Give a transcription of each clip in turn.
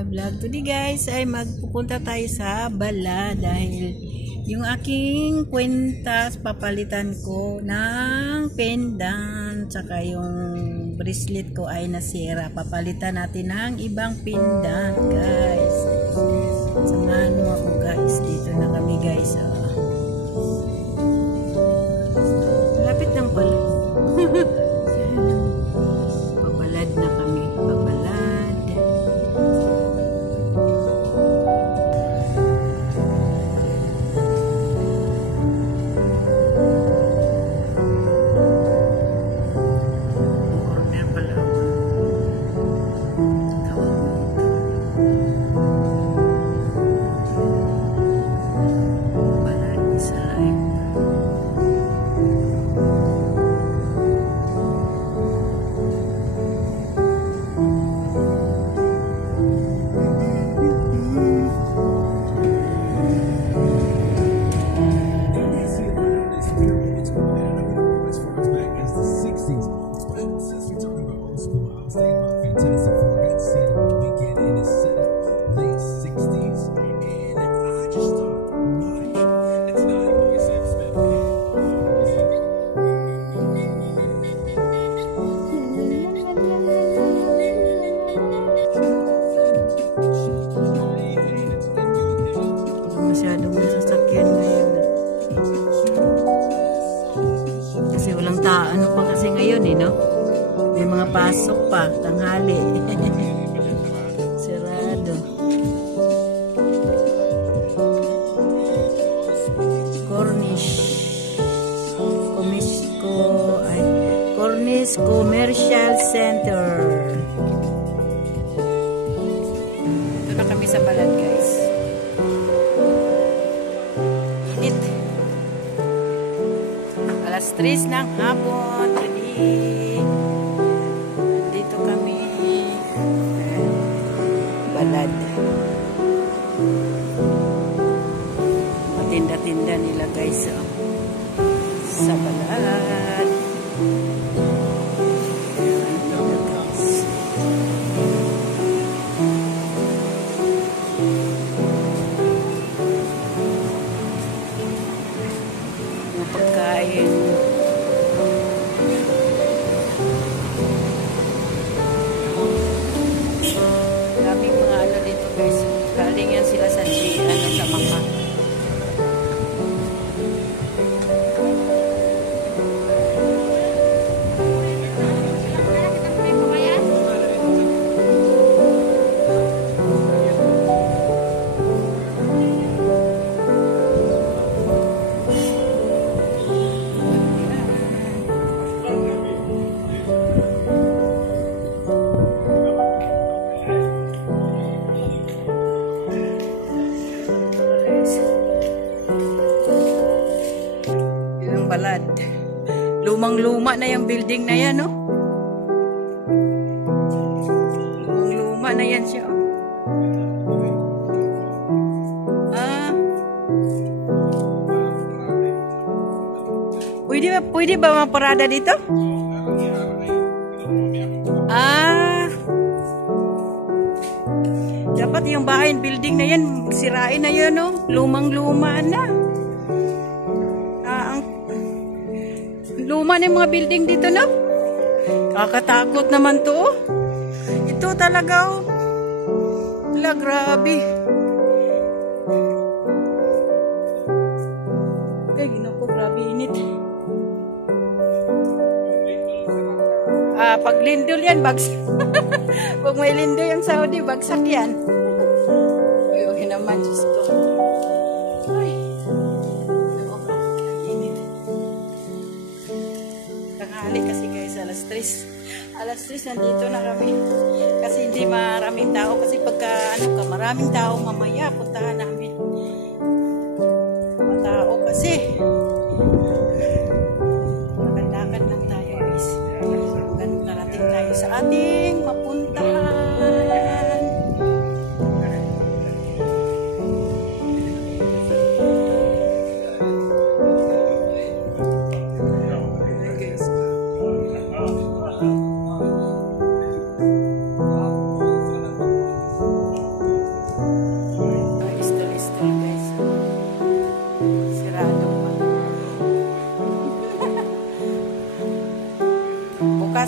my vlog. Today guys ay magpupunta tayo sa Bala dahil yung aking kwentas papalitan ko ng pendant tsaka yung bracelet ko ay nasira. Papalitan natin ng ibang pendant guys. Samahan mo ako guys. Dito na kami guys. Lapit lang pala. Pabalad na kami. Pabalad. Corner pala ako. Pabalad isa live. Masyadong sasakyan ngayon. Kasi walang ano pa kasi ngayon no? May mga pasok pa, tanghali. Sarado. Cornish Commercial Center. Ito na kami sa Balad guys. Alas 3 ng hapon. Dito kami. Balad. Matinda-tinda nila guys. Sa Balad. Pagkain. Daming mga ano dito guys. Galing yan sila sa sa Maka. Balad. Lumang-luma na yung building na yan, no? Lumang-luma na yan siya, oh. Pwede ba maparada dito? Dapat yung bahay, building na yan, sirain na yun, no? Lumang-luma na. Luma na yung mga building dito, no? Kakatakot naman to, oh. Ito talaga, oh. Wala, grabe. Okay, ginoko, grabe init. Pag lindol yan, bagsak. Pag may lindol yung Saudi, bagsak yan. Ay, okay naman, Diyos ko. Ay. Tanghali kasi guys, alas 3. Alas 3 nandito na kami. Kasi hindi maraming tao. Kasi pagka maraming tao mamaya, puntahan namin. Matao kasi. Lakad-lakad lang tayo guys. Hanggang narating tayo sa ating mapuntahan.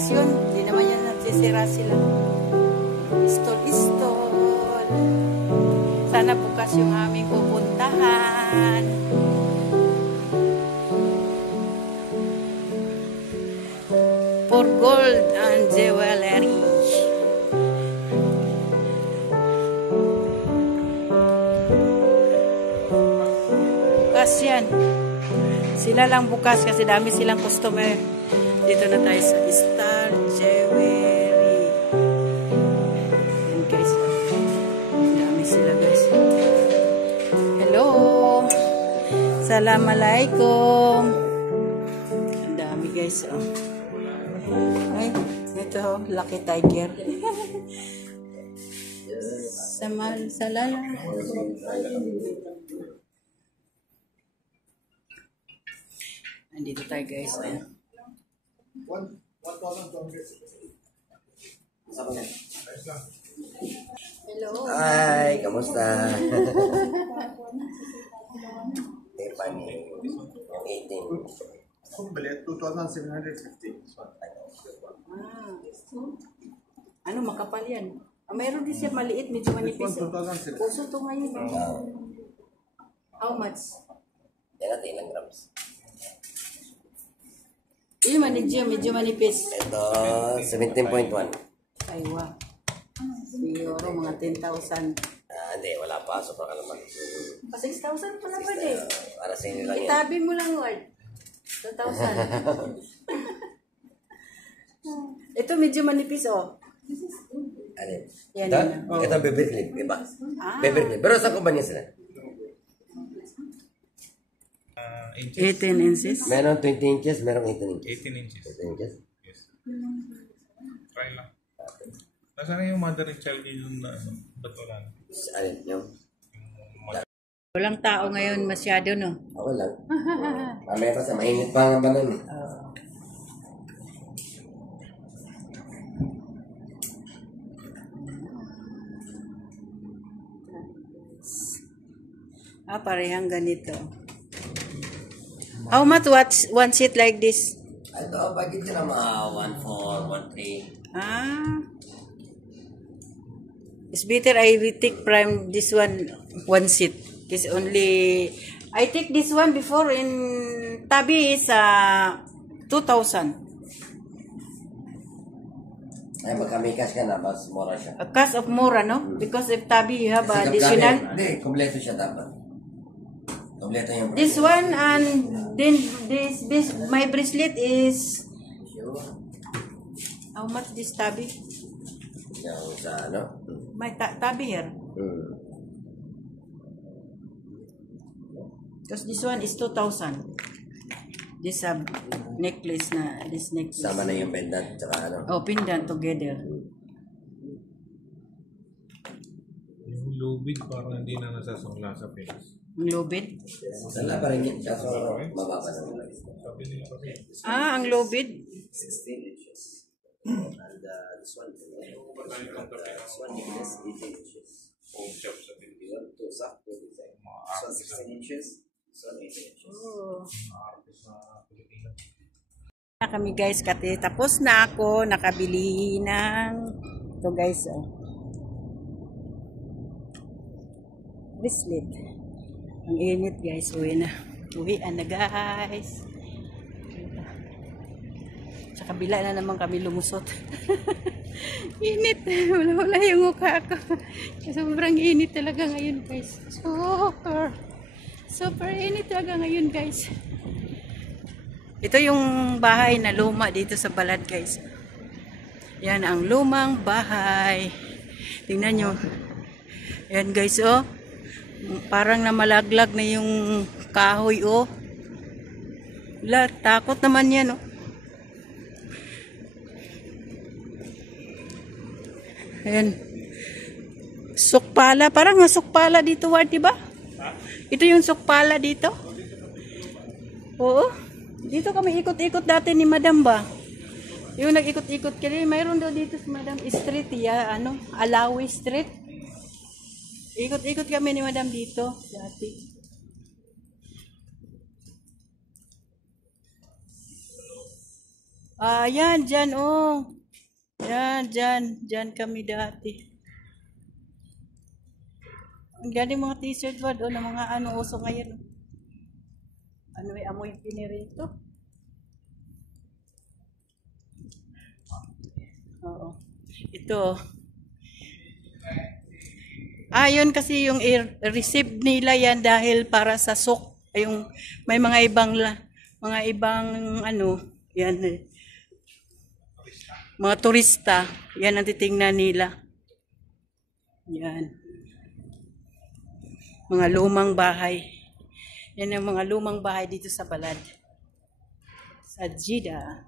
bukas yun. Hindi naman yan nagsisira sila. Istol. Sana bukas yung aming pupuntahan. For gold and jewelry. Bukas yan. Sila lang bukas kasi dami silang customer. Dito na tayo sa Star Jewelry. Yan guys. Dami sila guys. Hello. Assalamualaikum. Ang dami guys. Oh. Ay, ito. Lucky Tiger. Salala. Nandito tayo guys. Ayan. 1,200. Hello. Hi, kamusta? Tiffany, 18. Bali, 2,750. Ano, makapal yan. Mayroon din siya maliit, medyo manipis. Puso to ngayon. How much? Yan natin ilang grams. Medyo manipis. Ito, 17.1. Ay, wow. Siguro mga 10,000. Hindi, wala pa. Sobrang kalaman. Pa 6,000 pala pwede. Para sa inyo lang yan. Itabi mo lang, Ward. 2,000. Ito medyo manipis, oh. Ano? Yan, Ito? yan. Ito, Beverly Clip, iba? Beverly Clip. Pero sa kumpanya sila? 18 inches. Meron 20 inches, meron 18 inches. 18 inches. 18 inches? Yes. Try lang. Nasaan yung mother and child yung ba't wala na? Alin, yung? Walang tao ngayon masyado, no? Ako lang. Mamaya pa sa mainit pa nga ba nun? Parehang ganito. How much one seat like this? Ito, bakit ka na mga 1.4, 1.3? It's better I retake prime this one seat. It's only I take this one before in Tabi is 2,000. Ay, magkamikas ka na, mas mura siya. A cost of more, no? Because if Tabi you have additional. Hindi, kompleto siya dapat. Kompleto yung This one and then this my bracelet is how much this Tabi? yung sa ano? My Tabi here. Because this one is 2,000. This necklace na, this necklace. Sama na yung pendant, tsaka ano? Oh, pendant together. Yung lubid parang hindi na nasasangla sa Pinas. Ang lubid. Wala pa rin yun, kaso mababa na. Sabi nila kasi. Ang lubid. 16 inches. And this one, this one necklace, 18 inches. Home shop sa Pinas. You want to sakto design. This one 16 inches, this one 18 inches. Oh. Artist sa Pilipinas. Na kami guys, kasi tapos na ako nakabili ng ito guys, oh. Bracelet. Ang init guys, uwian na guys. Sa kabila na naman kami lumusot. Init, wala yung mukha ko. Sobrang init talaga ngayon guys. Super init talaga ngayon guys. Ito yung bahay na luma dito sa Balad guys. Yan ang lumang bahay. Tingnan nyo. Yan guys, oh. Parang namalaglag na yung kahoy, oh. Takot naman yan, oh. Ayan. Sukpala. Parang nga sukpala dito, Ward, diba? Ito yung sukpala dito. Oo. Dito kami ikot-ikot dati ni Madam ba? Yung nag-ikot-ikot kami. Mayroon daw dito sa Madam Street, Alawi Street. Ikot-ikot kami ni Madam dito dati. Ah, yan, dyan, oh. Yan, dyan kami dati. Ang galing mga t-shirt ba doon, ng mga ano, uso ngayon. Ano may amoy pinirito? Oo. Ito. Yun kasi yung receive nila yan dahil para sa sok. Yung may mga ibang ano, yan mga turista, yan ang titingnan nila. Yan. Mga lumang bahay. Yan ang mga lumang bahay dito sa Balad. Sa Jeddah.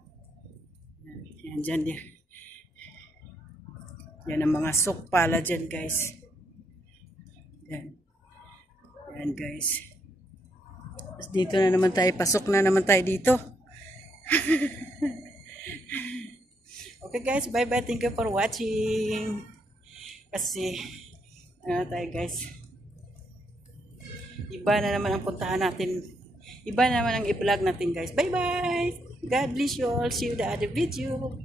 Yan, dyan. Yan ang mga sok pala dyan, guys. Yan. Yan, guys. Tapos dito na naman tayo. Pasok na naman tayo dito. Okay, guys. Bye-bye. Thank you for watching. Kasi, ano tayo, guys. Iba na naman ang puntahan natin. Iba na naman ang i-vlog natin, guys. Bye-bye. God bless you all. See you the other video.